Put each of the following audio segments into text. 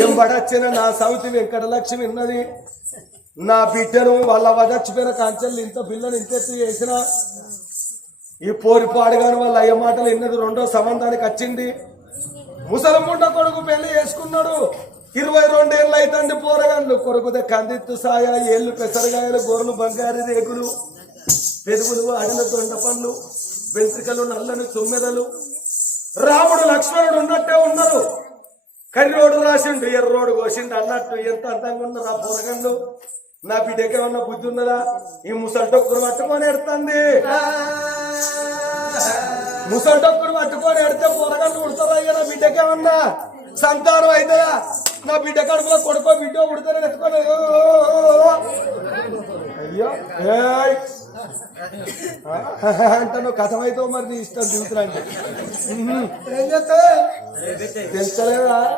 ఏం పడచ్చిన నా సౌతి వెంకటలక్ష్మి ఉన్నది. నా బిడ్డను వాళ్ళ వదచ్చిపోయిన కాంచెల్ని ఇంత పిల్లని ఇంతెత్తు చేసిన ఈ పోరి పాడుగాను వాళ్ళ అయ్య మాటలు ఎన్నది రెండో సంబంధానికి వచ్చింది. ముసలముండ కొడుకు పెళ్ళి చేసుకున్నాడు. ఇరవై రెండేళ్ళు అవుతుంది పోరగాండ్లు కొడుకుదే కందిత్తు సాయ ఏళ్ళు పెసరగాయలు గొర్రెలు బంగారు రేకులు పెరుగులు అడిన దొండ పండ్లు వెంట్రికలు నల్లని తుమ్మెదలు రాముడు లక్ష్మణుడు ఉన్నట్టే ఉన్నారు. కర్రోడు రాసిండు ఎర్ర రోడ్డు కోసిండు. అన్నట్టు ఎంత అందంగా ఉన్నదా ఆ పొరగండు? నా బిడ్డకి ఏమన్నా బుద్ధి ఉన్నదా? ఈ ముసల్టొక్కురు పట్టుకొని ఎడుతుంది. ముసల్టొక్కురు పట్టుకొని ఎడితే పొరగండు ఉడతారా ఇక నా బిడ్డకి సంతానం అవుతుందా నా బిడ్డ కడుపులో కొడుకో బిడ్డ ఉడతారని ఎత్తుకొని అయ్యో! అంటే నువ్వు కథమైతే మరి నీ ఇష్టం దిగుతున్నా అంటే ఏం చేస్తావే?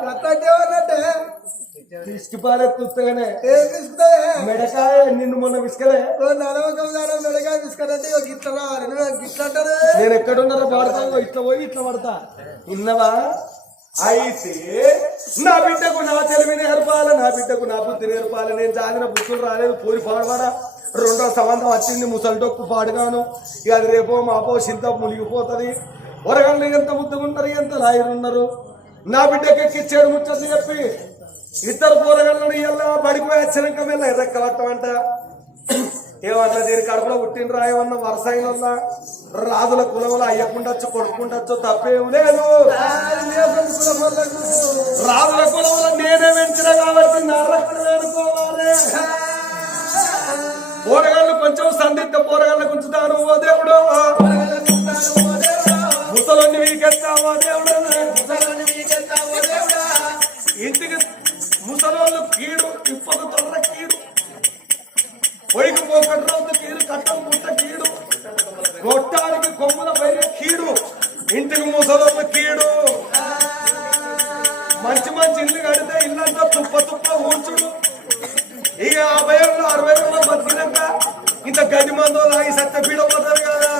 అత్తంటే ఏమన్నట్టే తీసుకు మెడకాయ నిన్ను మొన్న విసుకలే. తీసుకురంటే ఒక గిట్ల రావాలి గిట్ల అంటారు. నేను ఎక్కడున్నారో పాడతాను ఇట్లా పోయి ఇట్లా పడతా ఇన్నవా అయితే నా బిడ్డకు నా తెలివి నేర్పాలి నా బిడ్డకు నా బుద్ధి నేర్పాలి నేను చాలిన బుద్ధులు రాలేదు పూరి పాడవాడా? రెండో సంబంధం వచ్చింది ముసలిటొక్కు పాడుగాను. ఇక అది రేపో మాపో చింత మునిగిపోతుంది. వరగళ్ళు ఎంత బుద్ధిగా ఎంత లాయరు ఉన్నారు నా బిడ్డకి ఎక్కిచ్చాడు ముచ్చని చెప్పి ఇద్దరు కూరగాళ్ళని ఇలా బడికి పోయి వచ్చినాక వెళ్ళ ఎర్రెక్కలట్టమంట. ఏమన్నా దీని కడుపులో పుట్టినరా ఏమన్నా వరుస అయిన రాజుల కులంలో అయ్యకుండొచ్చు కొడుకుండొచ్చు తప్పేం లేదు. రాజుల కులంలో నేనే పెంచిన కాబట్టి నా రక్తం వేడుకోవాలి పోరగాళ్ళు కొంచెం సందిగ్ధ పోరగాళ్ళకు ఉంచుతాను ఓ దేవుడు. ముసలన్ని వీకెత్తావా దేవుడు. ఇంటికి ముసలోళ్ళు కీడు ఇప్పకు తొర్ర కీడు. పొయ్యికి పోకటి కీడు కట్టం పుట్ట కీడు. గొట్టానికి కొమ్ముల పైన కీడు. ఇంటికి ముసలోళ్ళు కీడు. మంచి మంచి ఇల్లు కడితే ఇల్లంతా తుప్ప తుప్ప ఊంచుడు ఇక యాభై ఏళ్ళు అరవై ఏళ్ళు బతికినాక ఇంత గది మందో లాగి సత్యపీడ పోతారు కదా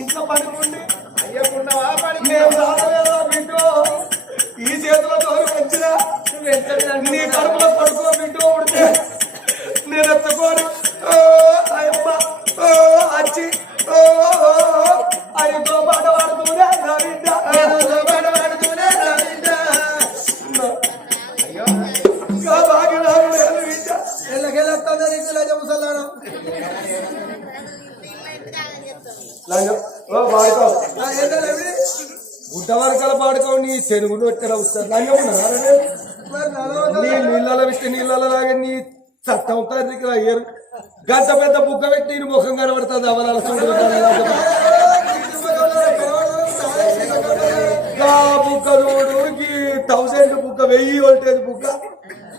ఇంట్లో పడుకుండి అయ్యకున్నావా శనుగులు ఎక్కడ వస్తారు లాగా ఉన్నారా నీ నీళ్ళలో లాగా నీ చట్టం తండ్రికి ఏరు. గంట పెద్ద బుక్క పెట్టి నీ ముఖం కనబడుతుంది అవలాల చూడు గా బుక్క చూడు ఈ థౌసండ్ బుక్క వెయ్యి వోల్టేజ్ బుక్క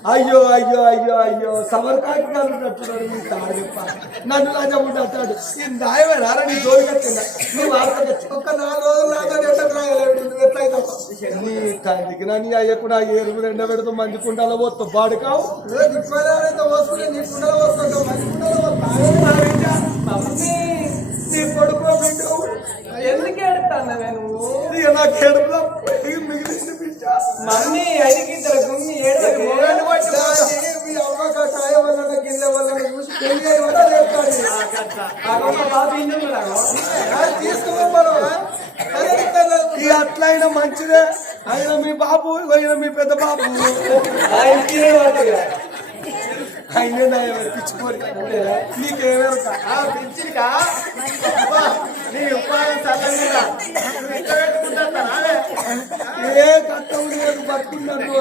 అయ్యో అయ్యో అయ్యో అయ్యో సమర్కాకి గారు ఉన్నట్టున్నాడు నీ తాడిప్ప నన్ను రాజముండు అంటాడు ఈ న్యాయమేనా నీ జోలి కట్టిందా నువ్వు ఆడతా ఒక్క నాలుగు రోజులు నాతో ఎట్లా రాయలేదు ఎట్లయితే నీ తండ్రికి నా నీ అయ్యకుండా ఎరువు ఎండ పెడుతూ మంచి కుండాలో పోతూ బాడుకావు వస్తుంది నీ కుండలో వస్తుంటావు మంచి కుండలో నీ కొడుకు బిడ్డ ఎందుకు ఎడతాను నువ్వు? ఇక నా కడుపులో పోయి మిగిలింది బిడ్డ మమ్మీ ఐదుకి ఇద్దరు గుమ్మి ఏడు మొగలు పట్టి మీ అమ్మ కట్టాయ వల్ల గిన్నె వల్ల చూసి పెళ్ళి అయ్యి వల్ల ఇక అట్లయినా మంచిదే. ఆయన మీ బాబు ఆయన మీ పెద్ద బాబు. పిచ్చుకోరు పెంచిరికా నీ ఉపాయం ఏ కట్టం లేదు బతుకున్నట్టు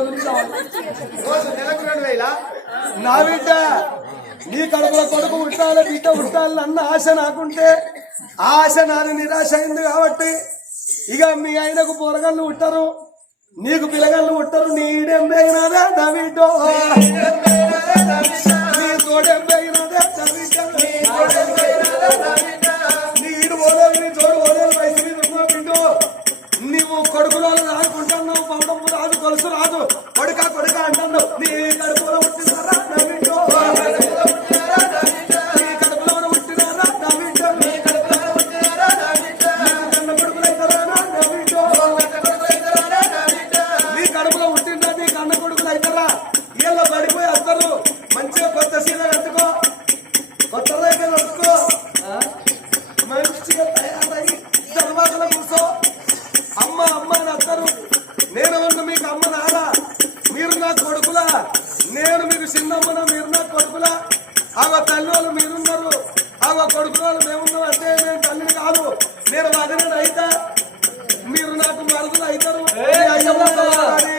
రోజు నెలకు రెండు వేల? నా బిడ్డ నీ కడుపులో కొడుకు ఉట్టాలి బిడ్డ ఉట్టాలి అన్న ఆశ నాకుంటే ఆ ఆశ నాది నిరాశ అయింది కాబట్టి ఇక మీ ఆయనకు పొరగళ్ళు ఉంటారు నీకు పిల్లగళ్ళు ఉంటారు నా పెగినదే నవిటో నీ తోడెం పెగినదే నీడు వాళ్ళు మేమున్నాం అంటే నేను తల్లిని కాదు. నేను వదిన అయితా మీరు నాకు మరుదులు అవుతారు. ఈ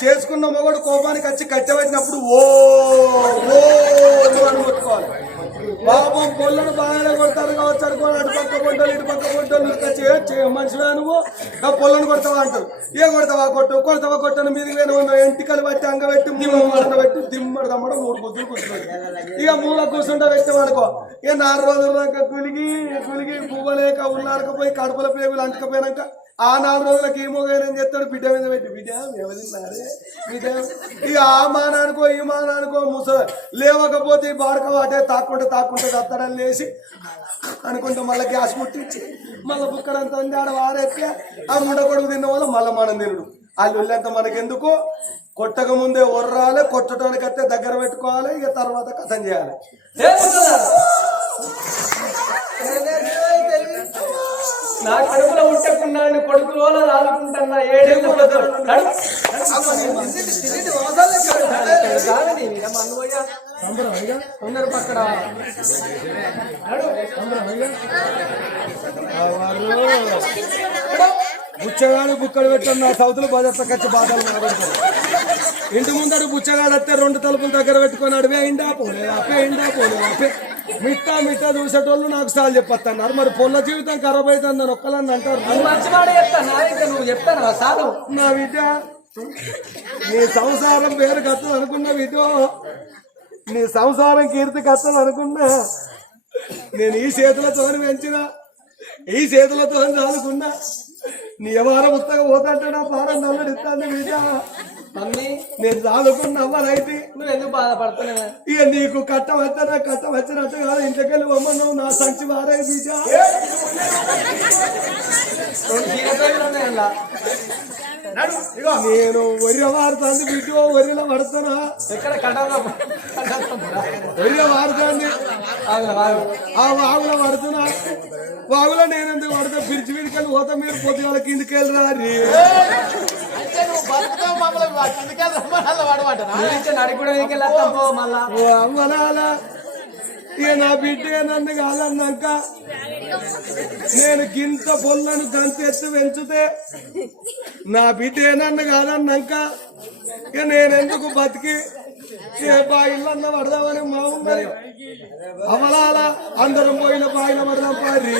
చేసుకున్న మొగడు కోపానికి వచ్చి కట్టబెట్టినప్పుడు ఓ ఓ అని కొట్టుకోవాలి. పాపం పొల్లను బాగానే కొడతారు కావచ్చు అనుకోని అటు పక్క కొంటలు ఇటు పక్క కొంటలు వచ్చి "ఏ నువ్వు. నా పొల్లను కొడతావా అంటారు. ఏ కొడతావా? కొట్టు. కొడతావా? కొట్టను మీదికి ఉన్న ఎంటికలు పట్టి అంగబెట్టి మూడు పెట్టి దిమ్మడి దమ్మడం మూడు బుద్ధులు కూర్చుంటాడు ఇక మూల కూర్చుంట పెట్టామనుకో ఇక నాలుగు రోజుల దాకా కులిగి కులిగి పువ్వలేక ఉన్నారకపోయి కడుపుల పేగులు అంటకపోయినాక ఆ నాలుగు రోజులకి ఏమో ఏం చెప్తాడు బిడ్డ మీద పెట్టి బిడ్డ ఎవరిన్నారే బిడ్డ ఇక ఆ మానానుకో ఈ మానానుకో ముస లేవకపోతే ఈ బాడక అటే తాక్కుంటే తాక్కుంటే తత్తడని లేచి అనుకుంటే మళ్ళీ గ్యాస్ ముట్టించి మళ్ళీ బుక్కడంత ఉంది ఆడ వారెత్తే ఆ ముండ కొడుకు తిన్న వల్ల మళ్ళీ మనం తినడు. వాళ్ళు వెళ్ళేంత మనకెందుకు? కొట్టక ముందే ఒర్రాలి కొట్టడానికి అయితే దగ్గర పెట్టుకోవాలి ఇక తర్వాత కథం చేయాలి. నా కడుపులో ఉంటకున్నాను కొడుకు రోజు ఆడుకుంటున్నా ఏడేళ్ళు బుచ్చగాడు బుక్కడు పెట్టాను నా సౌతులు బజార్తో కచ్చి బాధలు నిలబెడతారు ఇంటి ముందడు బుచ్చగాడు వస్తే రెండు తలుపులు దగ్గర పెట్టుకొని అడివే ఇండా పోలేదు అప్పే ఇండా పోలేదు అప్పే మిట్టా మిట్టా చూసేటోళ్ళు నాకు సార్లు చెప్పొస్తున్నారు మరి పొల్ల జీవితం ఖరాబ్ అవుతుంది అని ఒక్కలని అంటారు నా విద్య నీ సంసారం పేరు కత్తలు అనుకున్న విద్య నీ సంసారం కీర్తి కత్తలు అనుకున్నా నేను ఈ చేతులతో పెంచిన ఈ చేతులతో చదువుకున్నా నీ ఎవరం ఉత్తగా పోతాంటే నా పారం నల్లడిస్తాను విద్య నేను అవ్వనైతే నువ్వు ఎందుకు బాధపడుతున్నావు ఇక నీకు కట్టం వచ్చా నా కట్టం వచ్చినట్టు కాదు ఇంటికెళ్ళి అమ్మ నువ్వు నా సంచి ఉన్నాయి అందులో. నేను ఒరి వాడుతుంది బిడ్డ ఒరిలో పడుతున్నా. ఎక్కడ ఆగు. ఆ వాగులో పడుతున్నా. వాగులో నేను ఎందుకు పడితే? పిరిచి విడికెళ్ళి పోతా మీరు పొద్దుగాల కిందికి వెళ్ళరా ఇక నా బిడ్డ నన్ను కాదన్నాక నేను గింత పొల్లను గంత ఎత్తు పెంచితే నా బిడ్డ నన్ను కాదన్నాక ఇక నేను ఎందుకు బతికి అన్న పడదామని మా ఉన్నది అవలాల అందరం పోయిన బాయిల పడదాం పారి.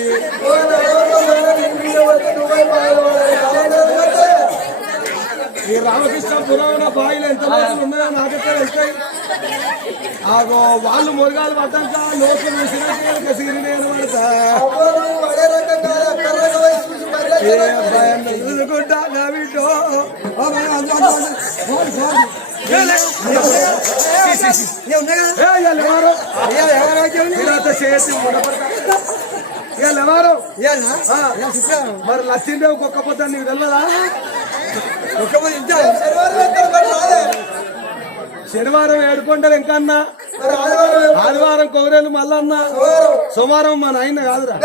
ఈ రామకృష్ణ పురాణ బాయిలు ఎంత ఉన్నాయో నాకెక్కడ వెళ్తాయి ఆగో వాళ్ళు మురగాలు పడ్డాక లోపల పడతా ఎదుర్కొంటా నా ఎవరు? మీరంతా చేసి ఎవరు? మరి లక్ష్మీదేవి ఒక్క పొద్దు నీకు తెలియదా శనివారం ఏడుకొండలు ఇంకా అన్న ఆదివారం కౌరేలు మల్లన్న. సోమవారం. మా నాయన కాదురా.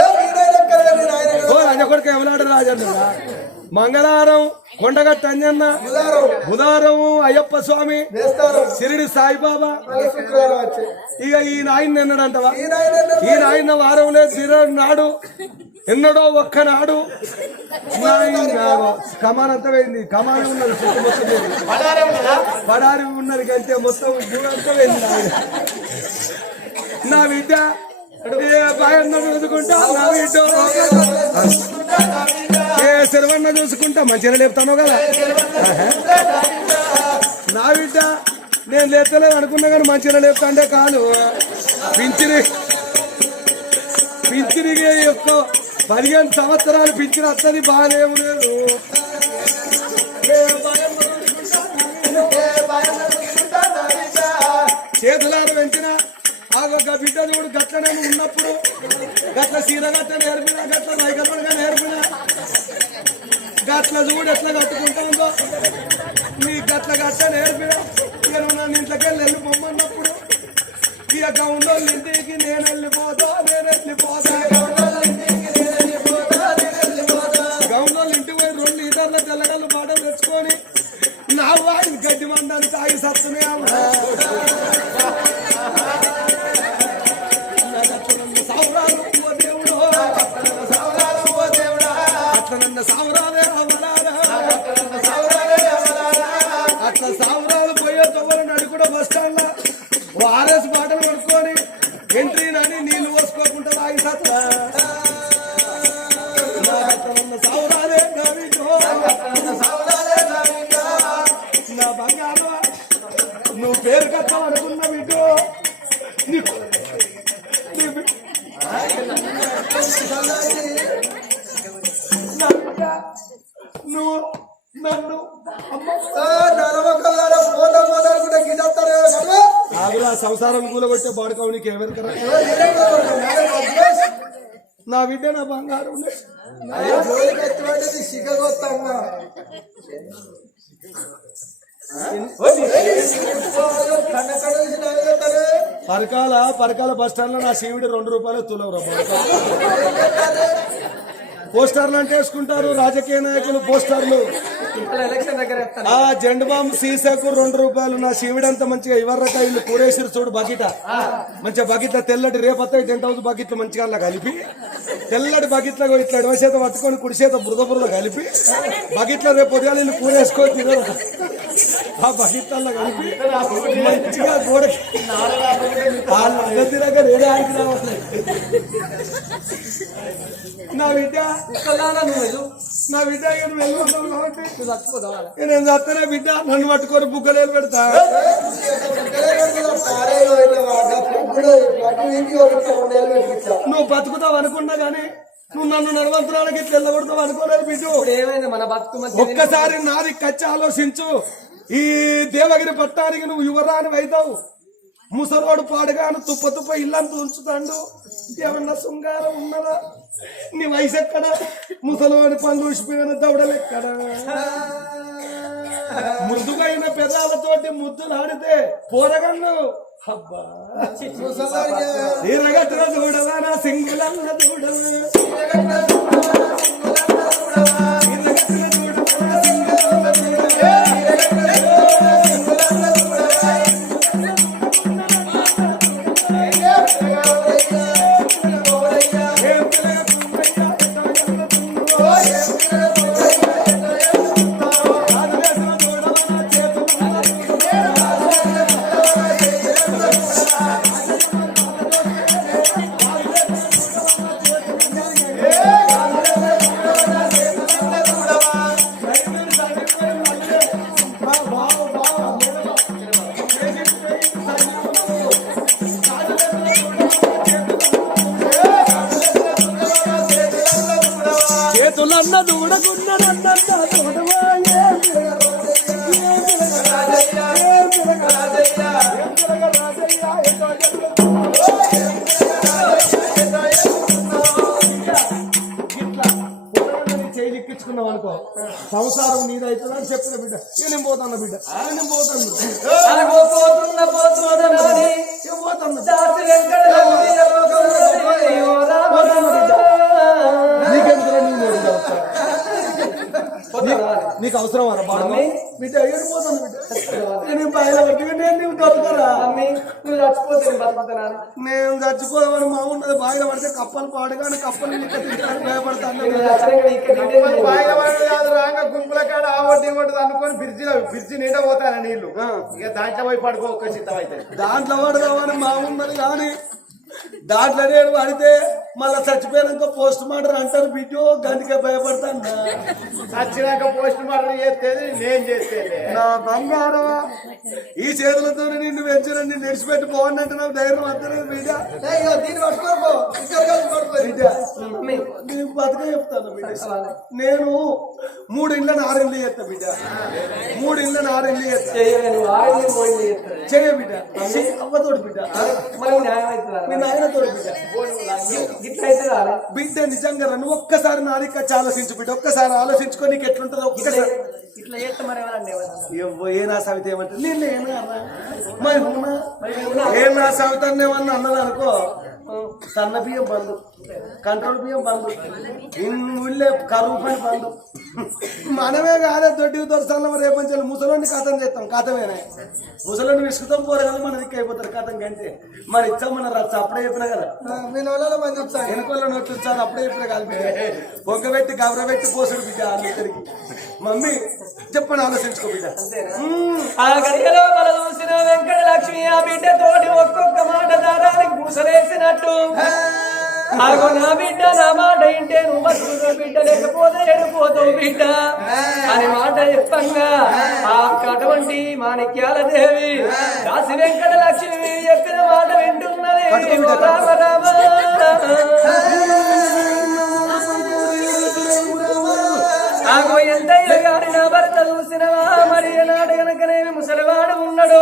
ఓ రంజకొడుకు ఎవలాడు రాజన్న? మంగళవారం కొండగట్ట అంజన్న బుధవారం అయ్యప్ప స్వామి సిరిడి సాయిబాబా. ఇక ఈ నాయన ఎన్నడంటవా? ఈ నాయన వారం లేదు నాడు ఎన్నడో ఒక్క నాడు. కమాన్ అంతా పోయింది కమాన్ ఉన్నది చుట్టూ మొత్తం. పడారి ఉన్నది కంటే మొత్తం పోయింది. నా విద్య భయం చూసుకుంటా నా విద్య ఏ శరవన్న చూసుకుంటా మంచిగా లేపుతాను కదా? నా బిడ్డ నేను లేపలేదు అనుకున్నా కానీ మంచిగా లేపుతా అంటే కాదు పింఛని పింఛనికి యొక్క పదిహేను సంవత్సరాలు పింఛన్ వస్తుంది బాగాలేము లేదు చేతులారు పెంచిన? ఆ బిడ్డ చూడు గట్ల నేను ఉన్నప్పుడు గట్ల సీర గట్ల నేర్పిన గట్ల రైకలుగా నేర్పిన గట్ల చూడు ఎట్లా కట్టుకుంటాందో నీ గట్ల గట్ల నేర్పిన ఇక నువ్వు నన్ను ఇంట్లోకి వెళ్ళి వెళ్ళి పొమ్మన్నప్పుడు. ఇక గౌండో ఇంటికి నేను వెళ్ళి బిడ్డ నా బంగారు పరకాల పరకాల బస్ స్టాండ్లో నా శివుడు రెండు రూపాయలు తులవరా పోస్టర్లు అంటే వేసుకుంటారు రాజకీయ నాయకులు పోస్టర్లు. ఆ జెండు బాంబు సీసాకు రెండు రూపాయలు నా శివుడంతా మంచిగా ఇవర్రక ఇల్లు కూరేసిరు చూడు బకెట. మంచిగా బకెట్ల తెల్లటి రేపత్తాయి టెంట్ హౌస్ బకెట్లు మంచిగా అలా కలిపి తెల్లటి బకెట్లో ఇట్లా ఎడమ చేత పట్టుకొని కుడి చేత బురద బురద కలిపి బకెట్లో రేపు ఉదయాలు ఇల్లు కూరేసుకొని తినరు ఆ బకెట్లలో కలిపి మంచిగా గోడకి వాళ్ళు అడ్డ నేనే ఆడికి రావట్లేదు. నా బిడ్డ నా బిడ్డ ఇక వెళ్ళిపోతావు కాబట్టి ఇక నేను చస్తేనే బిడ్డ? నన్ను పట్టుకొని బుగ్గలేలు పెడతా. నువ్వు బతుకుతావు అనుకున్నా గానీ నువ్వు నన్ను నడవంతరాలకి తెల్లబడతావు అనుకోలేదు బిడ్డు. ఏమైంది మన బతుకు ఒక్కసారి నాది కచ్చి ఆలోచించు. ఈ దేవగిరి పట్టానికి నువ్వు యువరాని అవుతావు ముసలోడు పాడుగాను తుప్ప తుప్ప ఇల్లంతా ఉంచుతాడు. ఏమన్నా శృంగారం ఉన్నదా? నీ వయసు ఎక్కడ? ముసలోడి పనులు ఊసిపోయిన దవడలెక్కడ మృదుగైన పెదాలతోటి ముద్దులు ఆడితే పోరగన్ను. అబ్బా. ఈరగట్ల చూడవా నా సింగులన్న చూడవా సంసారం నీదైతుందా అని చెప్పిన బిడ్డ. నేను పోతాను బిడ్డ. నేను పోతాను. అగో పోతున్న పోతున్నది నీకు అవసరం అరా బాగా బిడ్డ ఏడిపోతాను బిడ్డ. నేను పెట్టి నేను నీకు నువ్వు నేను చచ్చిపోదామని మా ఉన్నది బాగా పడితే కప్పలు పాడుగాని కప్పలు ఇంకా తింటాను భయపడతాను. బాయిల పడదు రాంగ గుంపుల కాడ కొట్టదు అనుకొని బ్రిడ్జిలో బ్రిడ్జి నిండా పోతాను నీళ్ళు? ఇక దాంట్లో పోయి పడుకో ఒక్క చిత్తం అయితే. దాంట్లో పడదామని మా ఉన్నది కానీ దాంట్లో నేను పడితే మళ్ళా చచ్చిపోయినాక పోస్ట్ మార్టం అంటారు బిడ్డో గంటకే భయపడతాను చచ్చినాక పోస్ట్ మార్టం చేస్తేది నేను చేస్తేది నా బంగారం. ఈ చేతులతో నిన్ను పెంచిన నిన్ను విడిచిపెట్టి పోవన్నట్టు నాకు ధైర్యం వస్తలేదు బిడ్డ. దీన్ని పట్టుకోపో నేను బతుక చెప్తాను బిడ్డ. నేను మూడు ఇళ్ళని ఆరు ఇల్లు చేస్తా బిడ్డ. మూడు ఇళ్ళని ఆరు ఇల్లు చేస్తా. చెయ్య బిడ్డ. అవ్వతోడు బిడ్డ. మరి న్యాయం అవుతుందా? నాయనతోడు బిడ్డ నిజంగా నువ్వు ఒక్కసారి నా దిక్కు ఆలోచించు బిడ్డ ఒక్కసారి ఆలోచించుకో నీకు ఎట్లుంటుందో ఒక్కసారి. ఇట్లా చేస్తే మరి ఎవరండి ఏ నా సవిత ఏమంటే నేను ఏనా రా? మరి ఏ నా సవిత ఏమన్నా అన్నది అనుకో? సన్న బియ్యం బంధు కంట్రోల్ బియ్యం బంధు ఇన్నుళ్ళే కరువు పని బంధు మనమే కాదే దొడ్డి దొరసాలం రేపంచాలి ముసలోని కథం చేస్తాం కథమేనే ముసలోని విసుకుతాం పోరగాలి మన దిక్కు అయిపోతారు కథం కంటే. మరి ఇచ్చాం మన రచ్చ అప్పుడే చెప్పినా కదా. మీ నోళ్ళలో మంది వచ్చాయి వెనుకోళ్ళ నోట్లు ఇచ్చాను అప్పుడే చెప్పినా కాదు. బిడ్డ పొగ్గ పెట్టి గబర పెట్టి పోసుడు బిడ్డ అందరికి మమ్మీ చెప్పండి ఆలోచించుకో బిడ్డ. మ్మ్. ఆ గడియలో మన చూసిన వెంకట లక్ష్మి ఆ బిడ్డ తోటి ఒక్కొక్క మాట దారానికి పూసలేసినట్టు. ఆగో నా బిడ్డ నా మాట ఇంటే నువ్వు బతుకుతావు బిడ్డ లేకపోతే ఎడిపోతావు బిడ్డ. అని మాట చెప్పంగా. ఆ అటువంటి మాణిక్యాల దేవి దాసి వెంకట లక్ష్మి చెప్పిన మాట వింటున్నది. రామ రామ. ఆగో ఎంతయ్య గారి నా భర్త చూసినవా? మరి నాడు గనకనేమి ముసలివాడు ఉన్నాడు.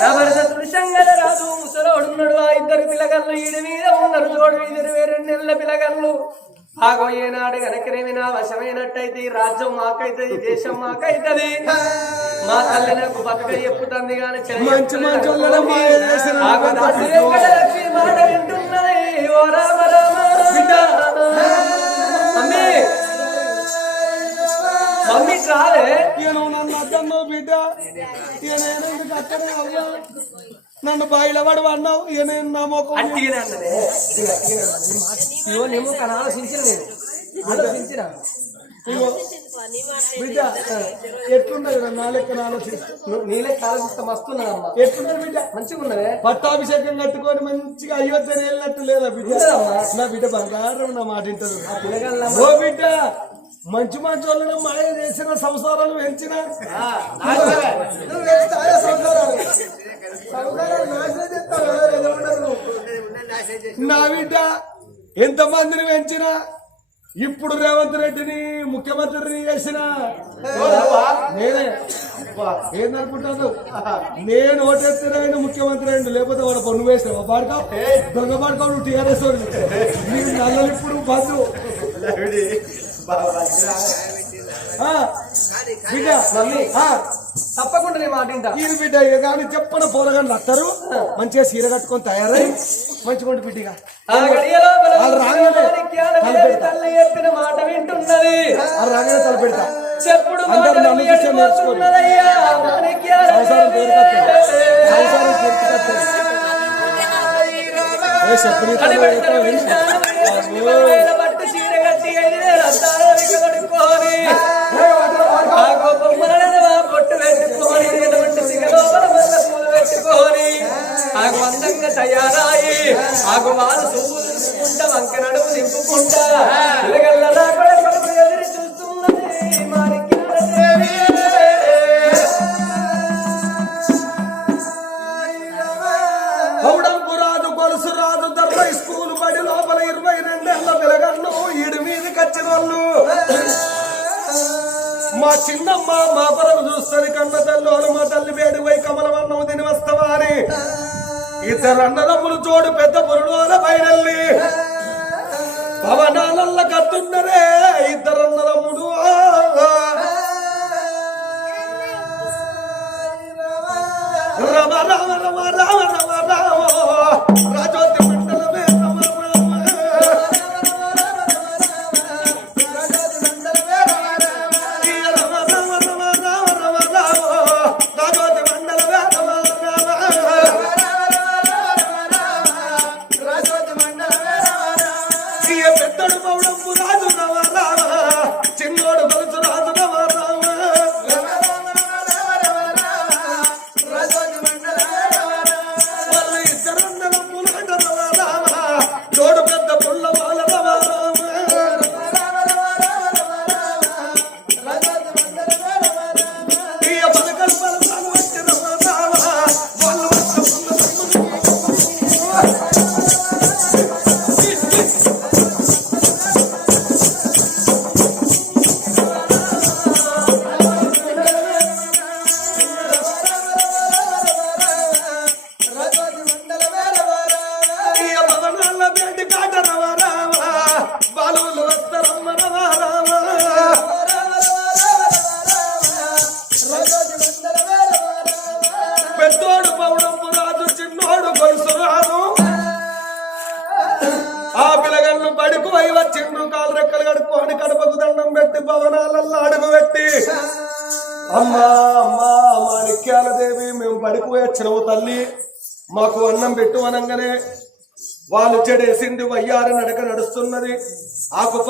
నా భర్త దృశ్యంగా రాదు ముసలోడు ఉన్నాడు ఆ ఇద్దరు పిల్లగళ్ళు ఈడి మీద ఉన్నారు. తోడు ఇద్దరు వేరే నెలల పిల్లగళ్ళు. ఆగో ఏనాడు గనకనేమి నా వశమైనట్టయితే ఈ రాజ్యం మాకైతుంది ఈ దేశం మాకైతుంది. మా తల్లి నాకు బతుక చెప్పుతుంది కానీ ఆగో మాట వింటున్నది ఓ రామ రామ. మమ్మీ నన్ను అద్దన్నావు బిడ్డ ఈయన ఎందుకు అత్తనే అవ్వా. నన్ను బాయిల పడి అన్నావు ఈయన నా మొఖం అట్టిగానే అన్నదే. ఇవో నేను కానీ ఆలోచించిన నేను. ఆలోచించిన. ఇగో బిడ్డ ఎట్లున్నది నా ఆలోచిస్తా. ఎట్లున్నది బిడ్డ? మంచిగా ఉన్నదే పట్టాభిషేకం కట్టుకొని మంచిగా అయోధ్య వెళ్ళినట్టు లేదా బిడ్డ. నా బిడ్డ బంగారం నా మాట పిల్లగల్ల ఓ బిడ్డ మంచి మంచి వాళ్ళని మాయ చేసిన సంసారాలు పెంచిన. నువ్వు వేస్తాయా సంసారాలు. సంసారాలు నాశనం చేస్తావు ఎవరు ఎదురుండరు నా బిడ్డ ఎంత మందిని పెంచిన? ఇప్పుడు రేవంత్ రెడ్డిని ముఖ్యమంత్రిని చేసిన. నేనే. ఏందనుకుంటాను నేను ఓటెత్తిన ఆయన ముఖ్యమంత్రి అయిండు లేకపోతే వాడు పొన్ను వేసావు పాడుకో. దొంగ పాడుకో టీఆర్ఎస్ నీకు నల్లలు ఇప్పుడు బంధు బిడ్డ ఆ, తప్పకుండా నీ మాట ఈయన బిడ్డ ఇక కానీ చెప్పన పోరగాళ్ళు వస్తారు మంచిగా సీర కట్టుకొని తయారై మంచిగా బిడ్డగా. తల్లి చెప్పిన మాట వింటున్నది. రాగానే తలపెడతా చెప్పుడు అందరూ నన్ను చూసే సంసారం సంసారం ఏ తయారాయి. ఆగు వారు సూపులు చూసుకుంటా వంక నడుము దింపుకుంటా పిల్లగల్ల అన్నదమ్ములు చోడు పెద్ద పొరుడు బయలుల్లి భవనాలల్ల కత్తున్నరే ఇద్దరు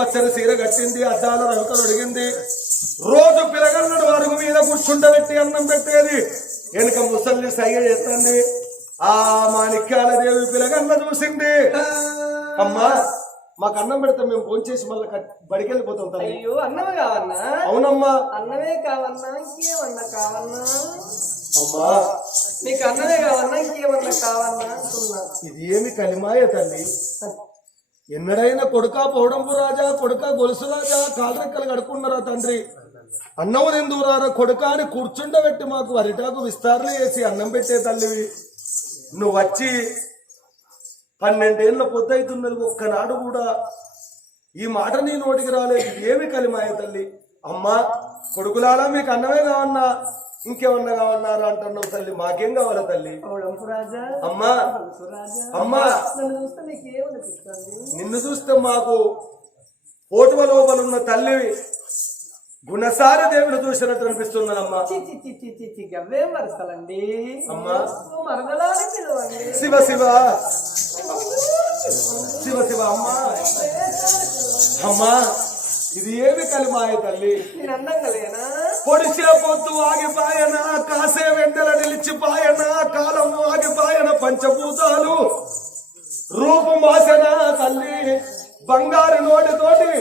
ఆకుపచ్చని సీర కట్టింది అద్దాల రవికలు అడిగింది. రోజు పిలగన్నడు అడుగు మీద కూర్చుండబెట్టి అన్నం పెట్టేది. వెనుక ముసల్ని సయ్య చేస్తుంది. ఆ మాణిక్యాల దేవి పిలగన్న చూసింది. అమ్మా మాకు అన్నం పెడితే మేము భోంచేసి మళ్ళీ బడికి వెళ్ళిపోతాం తల్లి. అయ్యో అన్నమే కావన్నా? అవునమ్మా. అన్నమే కావన్నా? ఇంకేమన్నా కావన్నా? అమ్మా. నీకు అన్నమే కావన్నా? ఇంకేమన్నా కావన్నా? ఇది ఏమి కలిమాయ తల్లి. ఎన్నడైనా కొడుక పౌడంపు రాజా కొడుక గొలుసు రాజా కాలరెక్కలు కడుక్కున్నారా తండ్రి? అన్నం ఎందుకురారా కొడుక అని కూర్చుండబెట్టి మాకు అరిటాకు విస్తారణ చేసి అన్నం పెట్టే తల్లివి. నువ్వు వచ్చి పన్నెండేళ్ళ పొద్దవుతున్నది ఒక్కనాడు కూడా ఈ మాట నీ నోటికి రాలేదు. ఏమి కలిమాయ తల్లి? అమ్మా కొడుకులాలా మీకు అన్నమే కావన్నా. ఇంకేమన్నా కావన్నారా అంటున్నావు తల్లి? మాకేం కావాలా తల్లి? అమ్మా అమ్మా. నన్ను చూస్తే మాకు ఓటువ లోపలున్న తల్లి గుణసారి దేవుడు చూసినట్టు చి గవ్వేం వరుసలండి? అమ్మా. శివ శివ. శివ శివ అమ్మా. అమ్మా ఇది ఏమి కలిమాయ తల్లి? నేను అందంగా లేనా పొడిచిన పొత్తు ఆగిపాయన కాసే వెంటల నిలిచిపాయన కాలం ఆగిపాయన పంచభూతాలు. రూపు మాసన తల్లి బంగారు నోటితోటి